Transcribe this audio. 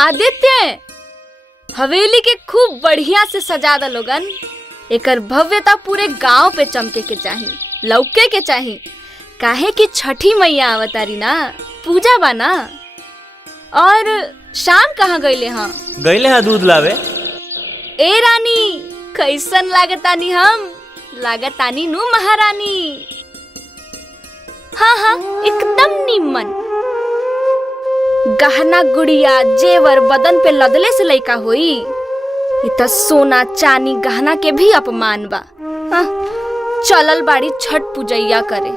आदित्य, हवेली के खूब बढ़िया से सजा द लोगन। एकर भव्यता पूरे गांव पे चमके के चाही, लौके के चाही। काहे कि छठी मैया आवतारी ना, पूजा बा ना। और शाम कहाँ गईले हाँ? गईले हाँ दूध लावे। ए रानी, कैसन लागतानी हम? लागतानी नु महारानी। हाँ हाँ, एकदम निमन। गहना गुड़िया जेवर बदन पे लदले से लइका होई। इ त सोना चानी गहना के भी अपमान बा। चलल बाड़ी छठ पूजैया करे।